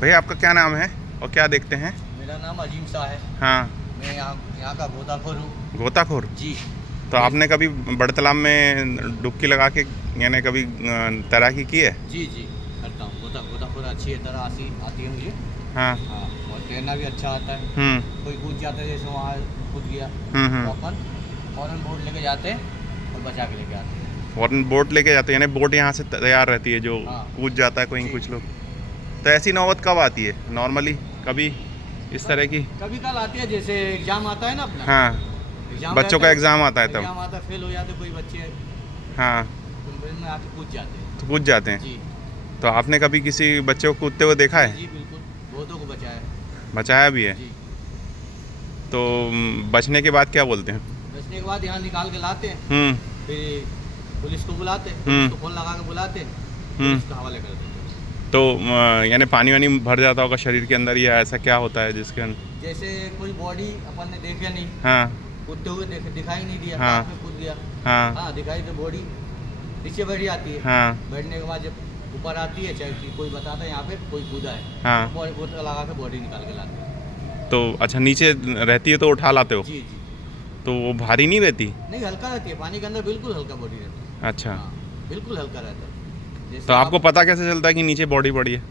भैया आपका क्या नाम है और क्या देखते हैं? मेरा नाम अजीम शाह है। हाँ। मैं यहाँ का गोताखोर हूँ। गोताखोर? जी। तो आपने कभी बड़े तालाब में डुबकी लगा के यानी कभी तैराकी की है? जी जी करता हूँ। गोताखोर अच्छी तरह आती है मुझे। हाँ। हाँ, और तैरना भी अच्छा आता है। कोई कूद जाता है, जैसे वहाँ कूद गया तो अपन फ़ौरन बोट लेके जाते हैं और बचा के लेके आते हैं। फॉरन बोट लेके जाते हैं यानी बोट यहाँ से तैयार रहती है जो हाँ। कूद जाता है कोई जी। कुछ लोग। तो ऐसी नौबत कब आती है नॉर्मली कभी इस तरह की? कभी कल आती है, जैसे एग्जाम आता है ना अपना। हाँ, एग्जाम बच्चों का एग्ज़ाम आता है तब। एग्जाम आता है, फेल हो जाते कोई बच्चे, हाँ, तो फिर में आके कूद जाते हैं। तो कूद जाते हैं। जी तो आपने कभी किसी बच्चे को कूदते हुए देखा है? जी बिल्कुल, बहुतों को बचाया है। बचाया भी है? जी। तो बचने के बाद क्या बोलते हैं? बचने के बाद यहाँ निकाल के लाते हैं, फिर पुलिस को बुलाते हैं, पुलिस को फ़ोन लगा के बुलाते हैं, पुलिस के हवाले कर देते हैं। तो यानी पानी वानी भर जाता होगा शरीर के अंदर या ऐसा क्या होता है जिसके अंदर? जैसे कोई बॉडी अपन ने देखा नहीं, हाँ कूदते हुए दिखाई नहीं दिया, हाँ। रात में कूद गया, हाँ हाँ दिखाई तो बॉडी नीचे बैठ जाती है। हाँ बैठने के बाद जब ऊपर आती है, चाहे कि कोई बताता है यहाँ पे कोई कूदा है, हाँ। बॉडी बोतल लगा के बॉडी निकाल के लाते हैं। तो अच्छा, नीचे रहती है तो उठा लाते हो? जी जी। तो वो भारी नहीं रहती? नहीं, हल्का रहती है, पानी के अंदर बिल्कुल हल्का बॉडी रहता है। अच्छा। हाँ, बिल्कुल हल्का रहता है। जैसे तो आपको पता कैसे चलता है कि नीचे बॉडी पड़ी है?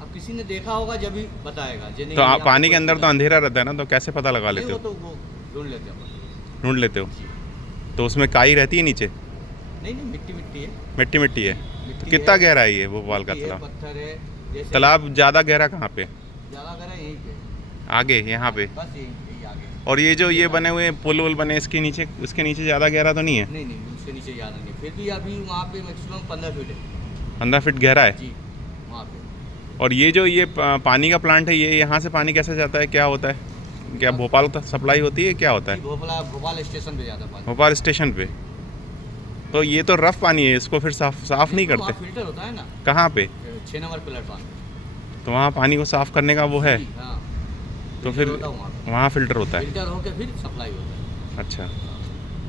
अब किसी ने देखा होगा जब ही बताएगा। तो आप पानी के अंदर तो अंधेरा रहता है ना, तो कैसे पता लगा लेते वो हो? तो वो ढूंढ लेते हैं अपन। ढूंढ लेते हो? जी। तो उसमें काई रहती है नीचे? नहीं नहीं, मिट्टी मिट्टी है। मिट्टी मिट्टी है? मिट्टी तो कितना है, गहरा है ये भोपाल का मिट्टी है, तालाब? पत्थर है। जैसे तालाब ज़्यादा गहरा कहाँ पे? ज़्यादा गहरा यहीं पे, आगे यहाँ पे? बस यही आगे। और ये जो ये बने हुए पुल वुल बने इसके नीचे, उसके नीचे ज़्यादा गहरा तो नहीं है? नहीं नहीं, उसके नीचे ज़्यादा नहीं, फिर भी अभी वहाँ पे मैक्सिमम 15 फीट है। 15 फीट गहरा है? जी, वहाँ पे। और ये जो ये पानी का प्लांट है, ये यहाँ से पानी कैसे जाता है, क्या होता है? क्या भोपाल तक सप्लाई होती है, क्या होता है? भोपाल स्टेशन पे जाता है पानी। भोपाल स्टेशन पे? तो ये तो रफ पानी है, इसको फिर साफ नहीं वहाँ करते? फिल्टर होता है ना, कहाँ पे? 6 नंबर प्लेटफॉर्म। तो वहाँ पानी को साफ़ करने का वो है? हाँ, तो फिर होता है वहाँ पे। वहाँ फ़िल्टर होता है? फिल्टर होके फिर सप्लाई होता है। अच्छा।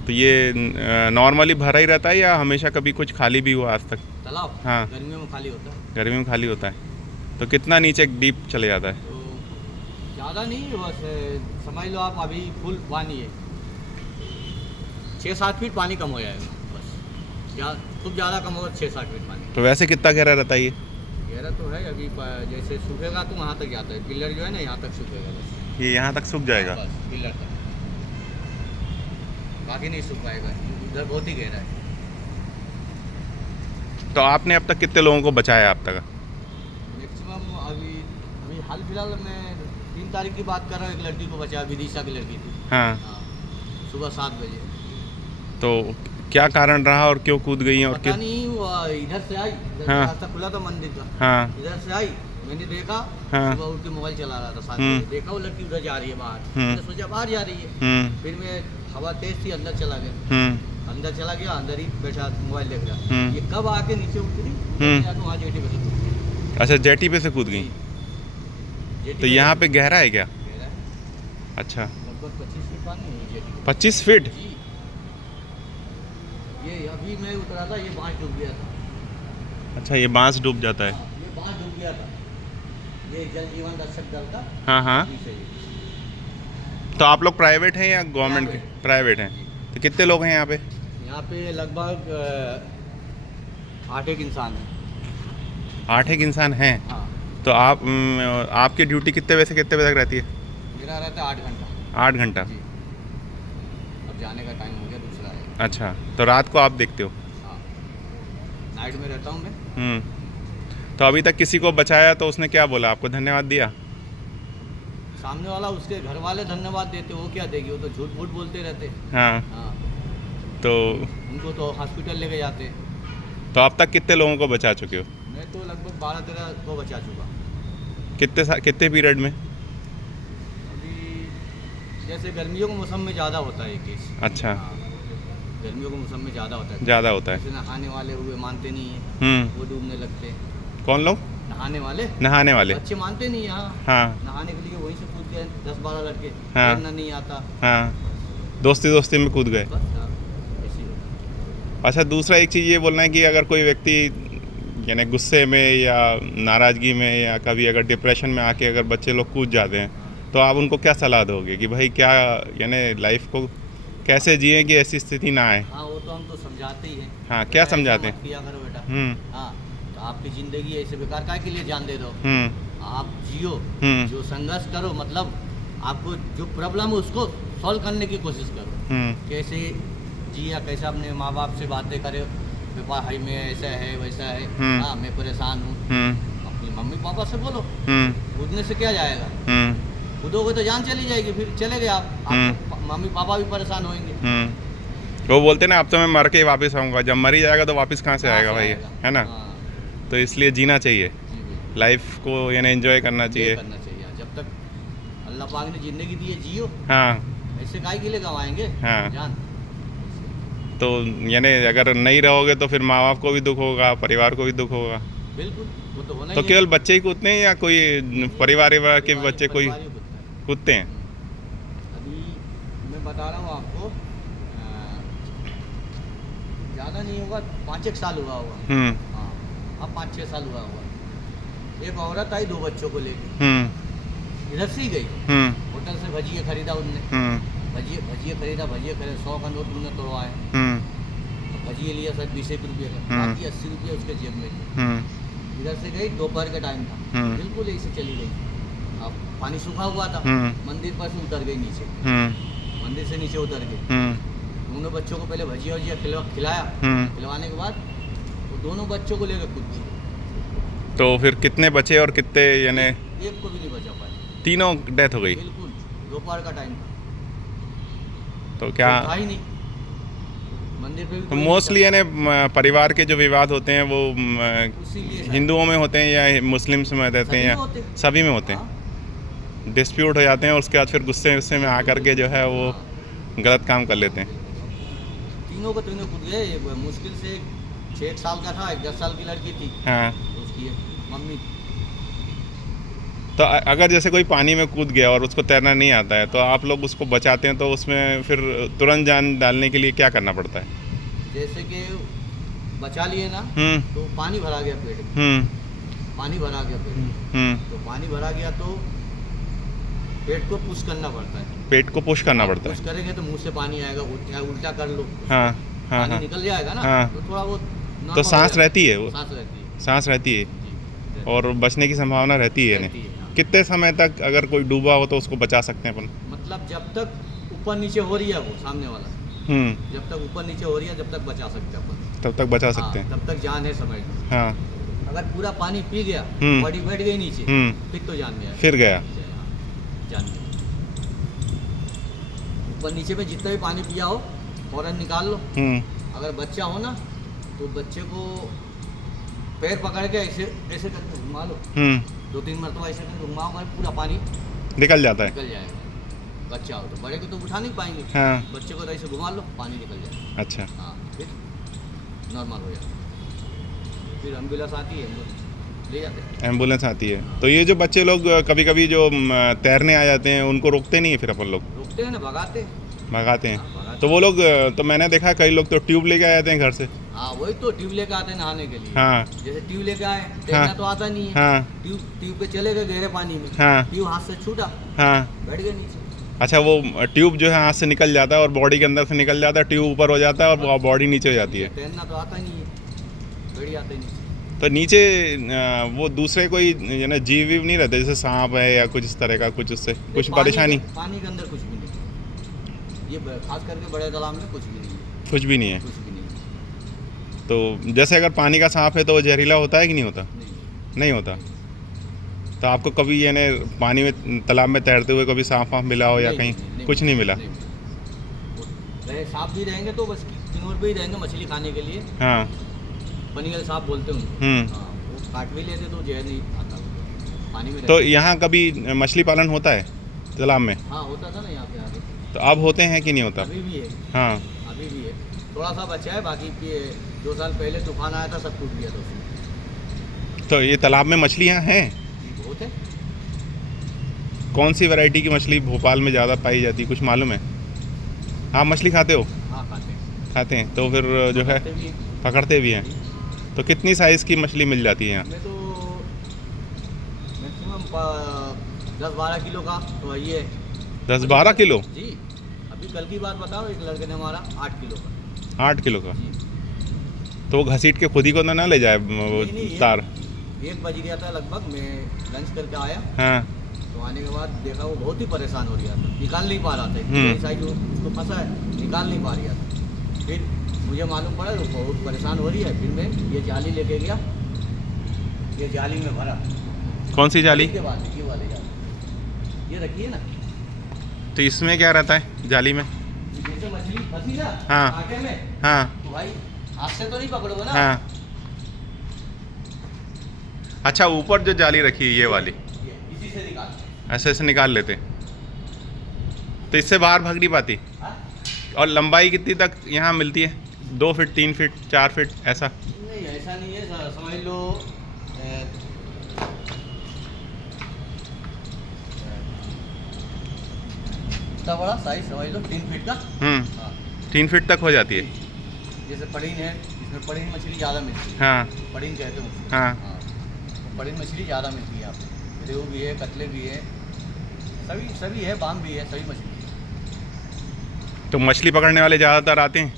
तो ये नॉर्मली भरा ही रहता है या हमेशा कभी कुछ खाली भी हुआ आज तक? तालाब हाँ। गर्मियों में खाली होता है। गर्मी में खाली होता है? तो कितना नीचे डीप चले जाता है? तो ज़्यादा नहीं, बस समझ लो आप, अभी फुल पानी है, 6-7 फीट पानी कम हो जाएगा बस। खूब ज़्यादा कम होगा 6-7 फीट पानी। तो वैसे कितना गहरा रहता है ये? गहरा तो है, अभी जैसे सूखेगा तो वहाँ तक जाता है, पिलर जो है ना यहाँ तक सूखेगा बस। ये यहाँ तक सूख जाएगा? बस पिलर तक, बाकी नहीं सूख पाएगा, उधर बहुत ही गहरा है। तो आपने अब तक कितने लोगों को बचाया अब तक? मैक्सिमम अभी हाल फिलहाल मैं 3 तारीख की बात कर रहा हूँ, एक लड़की को बचाया, विदिशा की लड़की थी। हाँ। हाँ, सुबह 7 बजे। तो क्या कारण रहा और क्यों कूद गई हैं और पता क्यों? नहीं, वो इधर से आई, इधर हाँ। से रास्ता खुला था मंदिर का। हाँ इधर से आई, मैंने देखा, हाँ। सुबह उठ के मोबाइल चला रहा था 7 हम्म। बजे, देखा वो लड़की उधर जा रही है बाहर, हम्म। मैंने सोचा बाहर जा रही है। फिर मैं, हवा तेज थी, अंदर चला गया। अंदर ही बैठा मोबाइल देख रहा। ये कब आके नीचे उतरी, तो वहाँ जेटी पे से कूद गई। अच्छा, जेटी पे से कूद गई? जेटी तो यहाँ पे गहरा है क्या? गहरा है, अच्छा, लगभग 25 फीट पानी है जेटी पे। 25 फीट? जी, ये अभी मैं उतरा था, ये बाँस डूब गया था। अच्छा, ये बांस डूब जाता है? हाँ, ये बाँस डूब गया था, ये जल जीवन रक्षक दल का। हाँ हाँ। बीच है ये। तो आप लोग प्राइवेट हैं या गवर्नमेंट के? प्राइवेट हैं। तो कितने लोग हैं यहाँ पे? यहाँ पे लगभग 8 एक इंसान है। 8 एक इंसान हैं? हाँ, तो आपकी ड्यूटी कितने बजे से कितने बजे तक रहती है? मेरा रहता है 8 घंटा। 8 घंटा? जी, अब जाने का टाइम हो गया, दूसरा है। अच्छा, तो रात को आप देखते हो? हाँ, नाइट में रहता हूँ मैं। तो अभी तक किसी को बचाया तो उसने क्या बोला, आपको धन्यवाद दिया? सामने वाला, उसके घर वाले धन्यवाद देते, वो क्या देगी, वो तो झूठ मूठ बोलते रहते। हाँ। हाँ, तो उनको तो हॉस्पिटल लेके जाते। तो अब तक कितने लोगों को बचा चुके हो? मैं तो लगभग 12-13 को बचा चुका। कितने पीरियड में? अभी जैसे गर्मियों के मौसम में ज़्यादा होता है ये केस। अच्छा। हाँ, गर्मियों के मौसम में ज़्यादा होता है। ज़्यादा होता है? जैसे नहाने वाले हुए मानते नहीं है, वो डूबने लगते हैं। कौन लोग? नहाने वाले। नहाने वाले? बच्चे मानते नहीं यहाँ। हाँ नहाने के लिए वहीं से कूद गए 10-12 लड़के। हाँ। तैरना नहीं आता। हाँ, दोस्ती में कूद गए? बस हाँ, ऐसे ही होता है। अच्छा, दूसरा एक चीज़ ये बोलना है कि अगर कोई व्यक्ति यानी गुस्से में या नाराज़गी में या कभी अगर डिप्रेशन में आके अगर बच्चे लोग कूद जाते हैं तो आप उनको क्या सलाह दोगे कि भाई क्या यानी लाइफ को कैसे जिए कि ऐसी स्थिति ना आए? हाँ वो तो हम तो समझाते ही हैं। हाँ, बेटा, क्या ऐसा समझाते मत हैं? किया करो बेटा। हम्म हाँ तो आपकी ज़िंदगी ऐसे बेकार काय के लिए जान दे दो। हम्म आप जियो, हम्म जो संघर्ष करो, मतलब आपको जो प्रॉब्लम है उसको सॉल्व करने की कोशिश करो। कैसे जिया, कैसे अपने माँ बाप से बातें करे, भाई में ऐसा है वैसा है, हाँ मैं परेशान हूँ, अपनी मम्मी पापा से बोलो। कूदने से क्या जाएगा? कूदोगे तो जान चली जाएगी, फिर चले गए आप मम्मी पापा भी परेशान होंगे। वो बोलते ना अब तो मैं मर के ही वापस आऊँगा, जब मर ही जाएगा तो वापस कहाँ से आएगा भाई, है ना? हाँ, तो इसलिए जीना चाहिए, जी बिल्कुल। लाइफ को यानी एंजॉय करना ये चाहिए। करना चाहिए, जब तक अल्लाह पाक ने जिंदगी दी है जियो, हाँ ऐसे काहे के लिए गंवाएंगे हाँ। जान। तो यानी अगर नहीं रहोगे तो फिर माँ बाप को भी दुख होगा, परिवार को भी दुख होगा। बिल्कुल, वो तो होना तो ही है। केवल बच्चे ही कूदते हैं या कोई परिवार के बच्चे कोई परिवार ही होता है। कूदते हैं? अभी मैं बता रहा हूँ आपको, ज़्यादा नहीं होगा, 5-1 साल हुआ होगा। हाँ अब 5-6 साल हुआ होगा। एक औरत आई 2 बच्चों को लेके, इधर से ही गई, होटल से भजिए खरीदा उनने, भजिए खरीदा 100 का नोट उन्होंने तोड़वाए। भजिए लिया सर 20 रुपये का, बाकी 80 रुपये उसके जेब में थे। इधर से गई, दोपहर का टाइम था, बिल्कुल ऐसे चली गई। अब पानी सूखा हुआ था, मंदिर पर से उतर गई नीचे, मंदिर से नीचे उतर गई। दोनों बच्चों को पहले भजिया वजिया खिलाया, खिलवाने के बाद वो दोनों बच्चों को लेकर कूद गई। तो फिर कितने बचे और कितने यानी? एक को भी नहीं बचा पाई, तीनों डेथ हो गई। बिल्कुल दोपहर का टाइम था, तो क्या था ही नहीं मंदिर पे भी तो कोई नहीं मोस्टली था। यानी परिवार के जो विवाद होते हैं वो उसीलिए शायद। हिंदुओं में होते हैं या मुस्लिम्स में रहते सभी हैं में या होते हैं। सभी में होते हैं? हाँ, डिस्प्यूट हो जाते हैं, उसके बाद फिर गुस्से में आकर के जो है वो गलत काम कर लेते हैं। तीनों को तीनों कूद गए। एक मुश्किल से 6 साल का था, एक 10 साल की लड़की थी, हाँ उसकी मम्मी थी। तो अगर जैसे कोई पानी में कूद गया और उसको तैरना नहीं आता है तो आप लोग उसको बचाते हैं, तो उसमें फिर तुरंत जान डालने के लिए क्या करना पड़ता है? जैसे कि बचा लिए ना, तो पानी भरा गया पेट में, पानी भरा गया पेट में, तो पानी भरा गया तो पेट को पुश करना पड़ता है। पेट को पुश करना पड़ता है। पुश करेंगे तो मुंह से पानी आएगा, उल्टा कर लो, हाँ हाँ पानी हाँ। निकल जाएगा ना, हाँ। तो थोड़ा वो तो सांस रहती है, वो सांस रहती है सांस रहती है जी, और बचने की संभावना रहती है। रहती है, हाँ। कितने समय तक अगर कोई डूबा हो तो उसको बचा सकते हैं अपन? मतलब जब तक ऊपर नीचे हो रही है वो सामने वाला, जब तक ऊपर नीचे हो रही है जब तक बचा सकते हैं अपन, तब तक बचा सकते हैं। तब तक जान है, समझ लो। हाँ अगर पूरा पानी पी गया, बॉडी बैठ गई नीचे, फिर तो जान गया, फिर गया। जान गया। ऊपर नीचे में जितना भी पानी पिया हो फौरन निकाल लो। अगर बच्चा हो ना तो बच्चे को पैर पकड़ के ऐसे ऐसे करके घुमा लो, 2-3 मरतबा ऐसे करके घुमाओ, पूरा पानी निकल जाता है। निकल जाएगा। बच्चा हो तो, बड़े को तो उठा नहीं पाएंगे, हाँ बच्चे को तो ऐसे घुमा लो, पानी निकल जाएगा। अच्छा। हाँ फिर नॉर्मल हो जाता, फिर एम्बुलेंस आती है, ले जाते हैं। एम्बुलेंस आती है। तो ये जो बच्चे लोग कभी कभी जो तैरने आ जाते हैं उनको रोकते नहीं है फिर अपन लोग? रोकते हैं ना, भगाते हैं। भगाते हैं। हाँ, भगाते तो वो लोग तो मैंने देखा कई लोग तो ट्यूब लेके आ जाते हैं घर से। हाँ वही तो, ट्यूब लेके आते हैं नहाने के लिए। हाँ जैसे ट्यूब लेके आए, तैरना तो आता नहीं है। हाँ ट्यूब पे चले गए गहरे पानी में, हाँ ट्यूब हाथ से छूटा, हाँ। बैठ गए नीचे। अच्छा, वो ट्यूब जो है हाथ से निकल जाता है और बॉडी के अंदर से निकल जाता है, ट्यूब ऊपर हो जाता है और बॉडी नीचे हो जाती है। तैरना तो आता नहीं है, बैठ जाते नीचे। तो नीचे वो दूसरे कोई यानी जीव वीव नहीं रहते, जैसे सांप है या कुछ इस तरह का, कुछ उससे कुछ परेशानी? पानी के अंदर कुछ भी नहीं, ये खास करके बड़े तालाब में कुछ भी नहीं है, कुछ भी नहीं है। कुछ भी नहीं है। तो जैसे अगर पानी का सांप है तो वो जहरीला होता है कि नहीं होता? नहीं, नहीं होता। तो आपको कभी यानी पानी में तालाब में तैरते हुए कभी सांप वाप मिला हो या नहीं, कहीं नहीं, कुछ नहीं मिला? रहे सांप भी रहेंगे तो बस किनोर पे ही रहेंगे मछली खाने के लिए, हाँ पनीगल सांप बोलते हैं उनको। हाँ, वो काट भी लेते तो जहर नहीं आता पानी में। तो यहाँ कभी मछली पालन होता है तालाब में? हाँ होता था ना यहाँ पे आगे। तो अब होते हैं कि नहीं होता? अभी भी है, हाँ अभी भी है, थोड़ा सा बचा है, बाकी 2 साल पहले तूफान आया था, सब टूट गया था उसमें। तो ये तालाब में मछलियाँ हैं? बहुत है। कौन सी वैरायटी की मछली भोपाल में ज़्यादा पाई जाती है, कुछ मालूम है? आप मछली खाते हो? हाँ खाते हैं, खाते हैं। तो फिर जो है खाते भी हैं। पकड़ते भी हैं। तो कितनी साइज़ की मछली मिल जाती है यहाँ? हमें तो मैक्सिमम 10-12 किलो का तो ये है। 10-12 किलो? जी, अभी कल की बात बताओ, एक लड़के ने मारा 8 किलो का। 8 किलो का? जी। तो वो घसीट के खुद ही को ना ले जाए वो नहीं, तार? 1 बज गया था लगभग, मैं लंच करके आया, हाँ। तो आने के बाद देखा वो बहुत ही परेशान हो रहा था, निकाल नहीं पा रहा था, साइज उसको फंसा है, निकाल नहीं पा रहा था। फिर मुझे मालूम पड़ा वो बहुत परेशान हो रही है, फिर मैं ये जाली लेके गया, ये जाली में भरा। कौन सी जाली? के बाद ये वाली जाली ये रखी है ना, तो इसमें क्या रहता है जाली में? जैसे मछली फंसी ना हाँ। कांटे में, हाँ तो भाई हाथ से तो नहीं पकड़ोगे ना। हाँ। अच्छा, ऊपर जो जाली रखी है ये वाली, इसी से निकालते हैं। ऐसे ऐसे निकाल लेते, तो इससे बाहर भाग नहीं पाती? हाँ? और लंबाई कितनी तक यहाँ मिलती है? 2 फीट, 3 फीट, 4 फीट ऐसा? नहीं ऐसा नहीं है, समझ लो इतना बड़ा साइज समझ लो 3 फीट का। हाँ। 3 फीट तक हो जाती है? जैसे पड़ीन है, इसमें पड़ीन मछली ज़्यादा मिलती है। हाँ पड़ीन कहते हैं उसको। हाँ। तो पड़ीन मछली ज़्यादा मिलती है यहाँ पे, रेहू भी है, कतले भी है, सभी है, बाम भी है, सभी मछली है। तो मछली पकड़ने वाले ज़्यादातर आते हैं?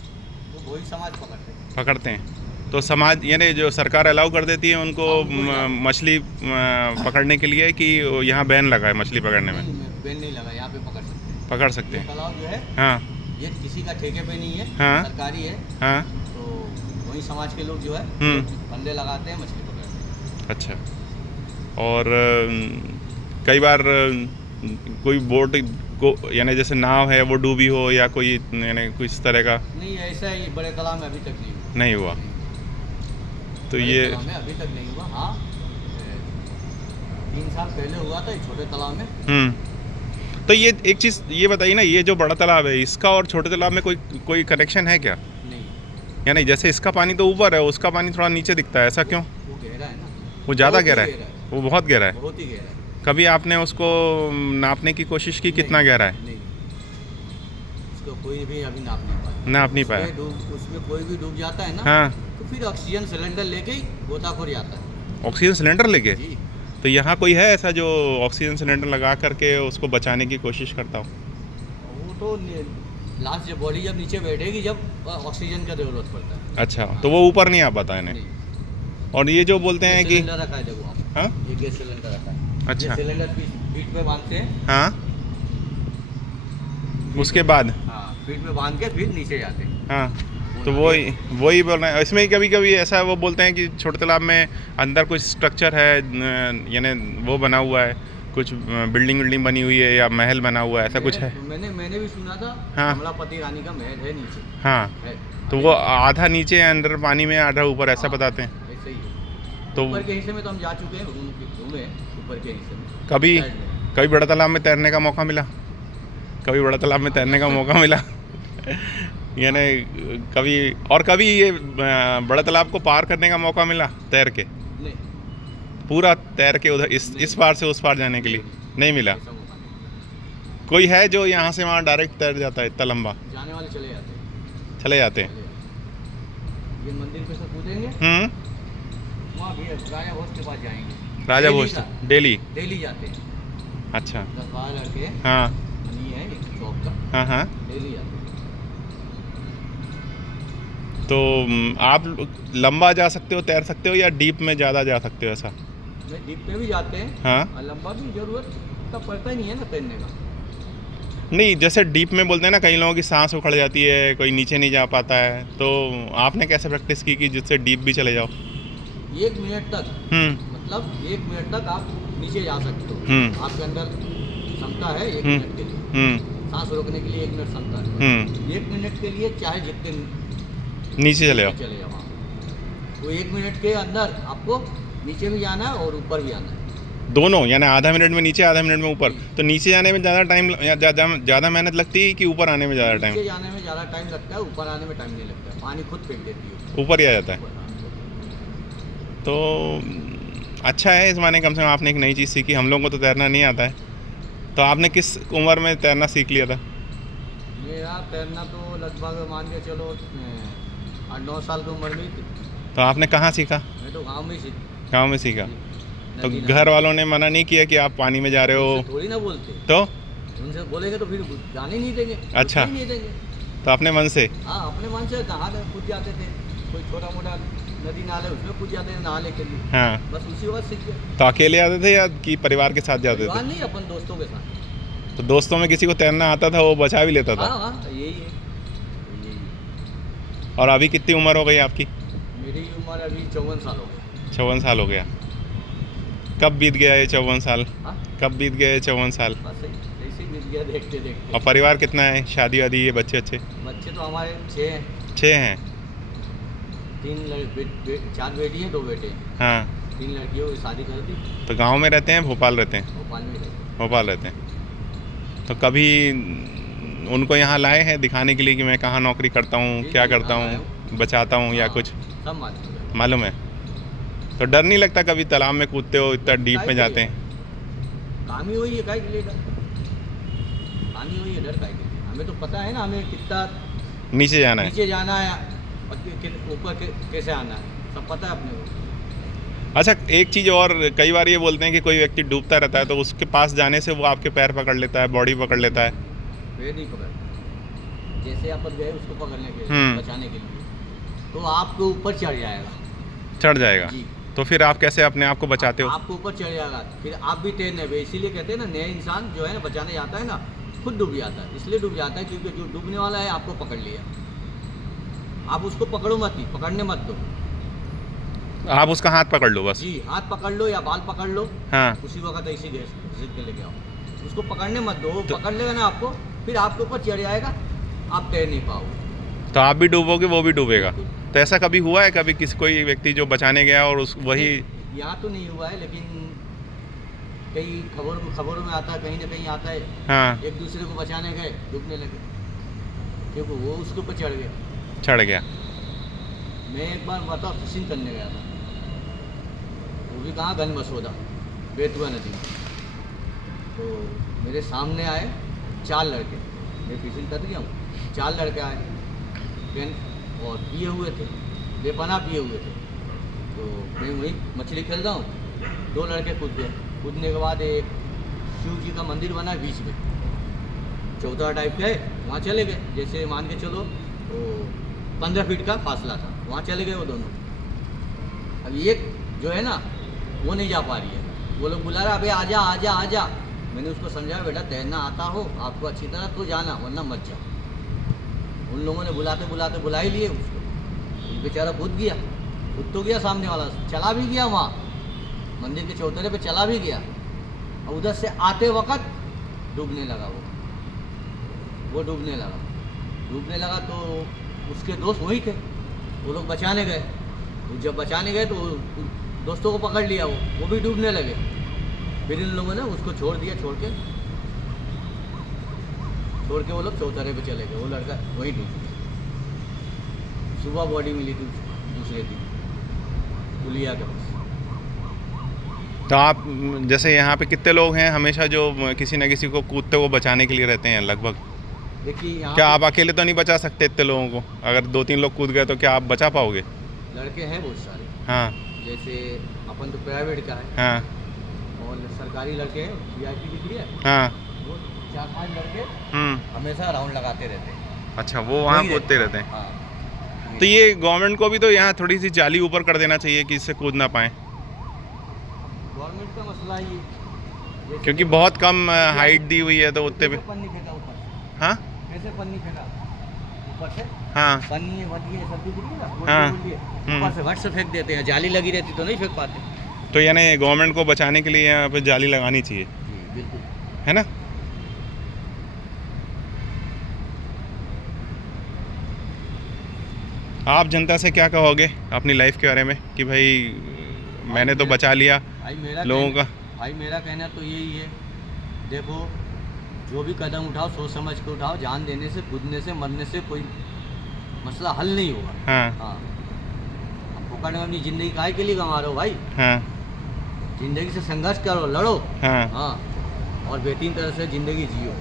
तो वही समाज पकड़ते हैं। तो समाज यानी जो सरकार अलाउ कर देती है उनको मछली पकड़ने के लिए, कि यहाँ बैन लगा है मछली पकड़ने में? बैन नहीं लगा, यहाँ पे पकड़ सकते हैं। तालाब जो है, हाँ ये किसी का ठेके पे नहीं है, हाँ। सरकारी है। हाँ। तो वही समाज के लोग जो है बंदे लगाते हैं, मछली पकड़ते हैं। अच्छा। और कई बार कोई बोट को यानी जैसे नाव है वो डूबी हो या कोई यानी कुछ इस तरह का? नहीं, ऐसा ही बड़े तालाब में अभी तक नहीं हुआ। तो बड़े ये तालाब में अभी तक नहीं हुआ। हाँ, 3 साल पहले हुआ था छोटे तालाब में। तो ये एक चीज़ ये बताइए ना, ये जो बड़ा तालाब है इसका और छोटे तालाब में कोई कनेक्शन है क्या? नहीं, यानी जैसे इसका पानी तो ऊपर है, उसका पानी थोड़ा नीचे दिखता है, ऐसा क्यों? वो गहरा है ना। वो ज़्यादा बहुत ही गहरा है? वो बहुत गहरा है? बहुत ही गहरा है। कभी आपने उसको नापने की कोशिश की कितना गहरा है? नहीं, उसको कोई भी अभी नाप नहीं पाया। नाप नहीं पाया? उसमें कोई भी डूब जाता है ना, हाँ। तो फिर ऑक्सीजन सिलेंडर लेके ही गोताखोर जाता है। ऑक्सीजन सिलेंडर लेके? जी। तो यहाँ कोई है ऐसा जो ऑक्सीजन सिलेंडर लगा करके उसको बचाने की कोशिश करता हो? वो तो लास्ट जब बॉडी जब नीचे बैठेगी, जब ऑक्सीजन का ज़रूरत पड़ता है। अच्छा, तो वो ऊपर नहीं आ पाता इन्हें? नहीं। और ये जो बोलते हैं कि सिलेंडर रखा है, देखो आप। हाँ? ये गैस सिलेंडर रखा है। अच्छा। ये सिलेंडर फीट में बांधते हैं। हाँ। उसके बाद? हाँ, फीट में बांध के फिर नीचे जाते हैं। हाँ। तो वही बोल रहे हैं। इसमें कभी कभी ऐसा वो बोलते हैं कि छोटे तालाब में अंदर कुछ स्ट्रक्चर है, यानी वो बना हुआ है, कुछ बिल्डिंग बनी हुई है या महल बना हुआ है, ऐसा कुछ है? मैंने भी सुना था। हाँ। कमलापति रानी का महल है नीचे। हाँ। है। तो वो आधा नीचे अंदर पानी में, आधा ऊपर, ऐसा बताते हैं? ऐसे ही है। तो ऊपर के हिस्से में तो हम जा चुके हैं, घूमे ऊपर के हिस्से में। कभी साइड में। कभी बड़ा तालाब में तैरने का मौका मिला? कभी बड़ा तालाब में तैरने का मौका मिला? यानी कभी ये बड़ा तालाब को पार करने का मौका मिला तैर के? नहीं, पूरा तैर के उधर इस पार से उस पार जाने के लिए नहीं मिला? ऐसा मौका नहीं। कोई है जो यहाँ से वहाँ डायरेक्ट तैर जाता है इतना लंबा? जाने वाले चले जाते हैं। चले जाते हैं? ये मंदिर पे से कूदेंगे, वहाँ भी है, राजा भोज के पास जाएंगे। राजा डेली भोज का। डेली? डेली जाते हैं। अच्छा। 10-12 लड़के हैं। हाँ बनी है एक चौक का। हाँ हाँ। डेली जाते हैं। तो आप लंबा जा सकते हो, तैर सकते हो, या डीप में ज़्यादा जा सकते हो ऐसा? नहीं, डीप पे भी जाते हैं। हाँ। और लंबा भी जरूरत का पड़ता ही नहीं है ना तैरने का। नहीं, जैसे डीप में बोलते हैं ना, कई लोगों की सांस उखड़ जाती है, कोई नीचे नहीं जा पाता है, तो आपने कैसे प्रैक्टिस की कि जिससे डीप भी चले जाओ? 1 मिनट तक, मतलब 1 मिनट तक आप नीचे जा सकते हो। आपके अंदर क्षमता है 1 मिनट के लिए। सांस रोकने के लिए 1 मिनट क्षमता है। 1 मिनट के लिए चाहे जितने नीचे चले जाओ। वो 1 मिनट के अंदर आपको नीचे भी जाना है और ऊपर भी आना है। दोनों, यानी आधा मिनट में नीचे, आधा मिनट में ऊपर। तो नीचे जाने में ज़्यादा टाइम, ज़्यादा मेहनत लगती है कि ऊपर आने में ज़्यादा टाइम? नीचे जाने में ज़्यादा टाइम लगता है, ऊपर आने में टाइम नहीं लगता है। पानी खुद फेंक देती है, ऊपर ही आ जाता है। तो अच्छा है, इस माने कम से कम आपने एक नई चीज़ सीखी। हम लोगों को तो तैरना नहीं आता है। तो आपने किस उम्र में तैरना सीख लिया था? मेरा तैरना तो लगभग मान के चलो 8-9 साल की उम्र में ही तो आपने कहाँ सीखा? मैं तो गाँव में ही सीखा। गाँव में सीखा। तो नदी घर वालों ने मना नहीं किया कि आप पानी में जा रहे हो? उनसे थोड़ी ना बोलते, तो उनसे बोलेंगे तो फिर जाने नहीं देंगे। अच्छा। नहीं देंगे। तो अपने मन से? हाँ, अपने मन से नहाने कूद जाते थे, कोई छोटा मोटा नदी नाले उसमें कूद जाते थे नहाने के लिए। हाँ। बस उसी वक्त सीख गया। तो अकेले आते थे या कि परिवार के साथ जाते परिवार थे? नहीं, अपन दोस्तों के साथ। तो दोस्तों में किसी को तैरना आता था, वो बचा भी लेता था? हाँ हाँ, यही है, यही है। और अभी कितनी उम्र हो गई आपकी? मेरी उम्र अभी 54 साल हो गई। 54 साल हो गया। कब बीत गया ये 54 साल? हाँ, कब बीत गया ये 54 साल? बस ऐसे ही बीत गया देखते देखते। और परिवार कितना है? शादी वादी ये बच्चे अच्छे? बच्चे तो हमारे 6 हैं। 6 हैं। 4 बेटी हैं, 2 बेटे हैं। हाँ। 3 लड़कियों की शादी कर दी। तो गांव में रहते हैं, भोपाल रहते हैं? भोपाल में रहते। भोपाल रहते हैं। तो कभी उनको यहाँ लाए हैं दिखाने के लिए कि मैं कहाँ नौकरी करता हूँ, जी, क्या जी, करता हाँ, हूँ, बचाता हूँ या हाँ, कुछ? सब मालूम। मालूम है? तो डर नहीं लगता कभी तालाब में कूदते हो, इतना डीप में जाते हैं? काम ही वही है, काय के लिए डर? काम ही वही है, डर काय के लिए? हमें तो पता है ना, हमें कितना नीचे जाना है? नीचे जाना है और ऊपर कैसे आना है, सब पता है अपने को। अच्छा, एक चीज़ और, कई बार ये बोलते हैं कि कोई व्यक्ति डूबता रहता है तो उसके पास जाने से वो आपके पैर पकड़ लेता है, बॉडी पकड़ लेता है। पैर नहीं पकड़, जैसे अपन गए उसको पकड़ने के लिए, बचाने के लिए, तो आपके ऊपर चढ़ जाएगा। चढ़ जाएगा? जी। तो फिर आप कैसे अपने आप को बचाते हो? आपको ऊपर चढ़ जाएगा, फिर आप भी तैरने पे, इसीलिए कहते हैं ना, नया इंसान जो है ना बचाने जाता है ना, खुद डूब जाता है। इसलिए डूब जाता है क्योंकि जो डूबने वाला है आपको पकड़ लिया, आप उसको पकड़ो मत, ही पकड़ने मत दो। आप उसका हाथ पकड़ लो बस? जी, हाथ पकड़ लो या बाल पकड़ लो। हाँ। उसी वक्त ऐसी गैस घसीट के लेके आओ, उसको पकड़ने मत दो। पकड़ लेगा ना आपको, फिर आपके ऊपर चढ़ जाएगा, आप तैर नहीं पाओगे। तो आप भी डूबोगे, वो भी डूबेगा। तो ऐसा कभी हुआ है, कभी किसी कोई व्यक्ति जो बचाने गया और उस वही? यहाँ तो नहीं हुआ है, लेकिन कई खबरों में आता है, कहीं ना कहीं आता है। हाँ। एक दूसरे को बचाने गए, डूबने लगे क्योंकि वो उसके ऊपर चढ़ गया। चढ़ गया। मैं एक बार बताओ फिशिंग करने गया था, वो भी कहाँ, गन मसौदा, बेतुआ नदी में। तो मेरे सामने आए 4 लड़के, मैं फिशिंग कर गया हूँ, 4 लड़के आए, पेन और पिए हुए थे, बेपनाह पिए हुए थे। तो मैं वही मछली खेल रहा हूँ, 2 लड़के कूद गए। कूदने के बाद एक शिव जी का मंदिर बना है बीच में, चौतरा टाइप का है, वहाँ चले गए। जैसे मान के चलो वो 15 फीट का फासला था, वहाँ चले गए वो दोनों। अब एक जो है ना, वो नहीं जा पा रही है, वो लोग बुला रहा, अबे आजा आजा आजा। मैंने उसको समझाया, बेटा तैरना आता हो आपको अच्छी तरह तो जाना, वरना मत जाओ। उन लोगों ने बुलाते बुलाते बुला ही लिए उसको, बेचारा कूद गया। कूद तो गया, सामने वाला चला भी गया, वहाँ मंदिर के चौतरे पे चला भी गया, और उधर से आते वक्त डूबने लगा वो डूबने लगा। तो उसके दोस्त वही थे, वो लोग बचाने गए। तो जब बचाने गए तो दोस्तों को पकड़ लिया, वो भी डूबने लगे। फिर इन लोगों ने उसको छोड़ दिया, छोड़ के वो लोग चौतरे पे चले गए। वो लड़का वहीं डूब गया। सुबह बॉडी मिली थी दूसरे दिन पुलिया के पास। तो आप जैसे यहाँ पे कितने लोग हैं हमेशा जो किसी न किसी को कूदते को बचाने के लिए रहते हैं लगभग? देखिए, क्या आप अकेले तो नहीं बचा सकते इतने लोगों को? अगर 2-3 लोग कूद गए तो क्या आप बचा पाओगे? लड़के हैं बहुत सारे। हाँ। जैसे अपन तो प्राइवेट का है। हाँ। और सरकारी लड़के हैं, VIP डिग्री है। हाँ। वो 4-5 लड़के हमेशा राउंड लगाते रहते हैं। अच्छा, वो वहाँ कूदते रहते हैं। हाँ। तो ये गवर्नमेंट को भी तो यहाँ थोड़ी सी जाली ऊपर कर देना चाहिए कि इससे कूद ना पाए। गवर्नमेंट का मसला ही है, क्योंकि बहुत कम हाइट दी हुई है तो उतने पे। पन्नी फेंका ऊपर। हाँ। कैसे पन्नी फेंका ऊपर से? हाँ। पन्नी वन्नी सब दिख रही है ना, हाँ। ऊपर से वट से फेंक देते हैं। जाली लगी रहती तो नहीं फेंक पाते। तो यानी गवर्नमेंट को बचाने के लिए यहाँ पे जाली लगानी चाहिए, जी बिल्कुल, है ना? आप जनता से क्या कहोगे अपनी लाइफ के बारे में कि भाई मैंने तो बचा लिया लोगों का? भाई मेरा कहना तो यही है, देखो जो भी कदम उठाओ सोच समझ के उठाओ। जान देने से, कूदने से, मरने से कोई मसला हल नहीं होगा। हाँ। हाँ, आपको करने में अपनी ज़िंदगी काहे के लिए गंवा रहे हो भाई? हाँ। ज़िंदगी से संघर्ष करो, लड़ो। हाँ। हाँ, और बेहतरीन तरह से ज़िंदगी जियो।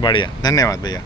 बढ़िया, धन्यवाद भैया।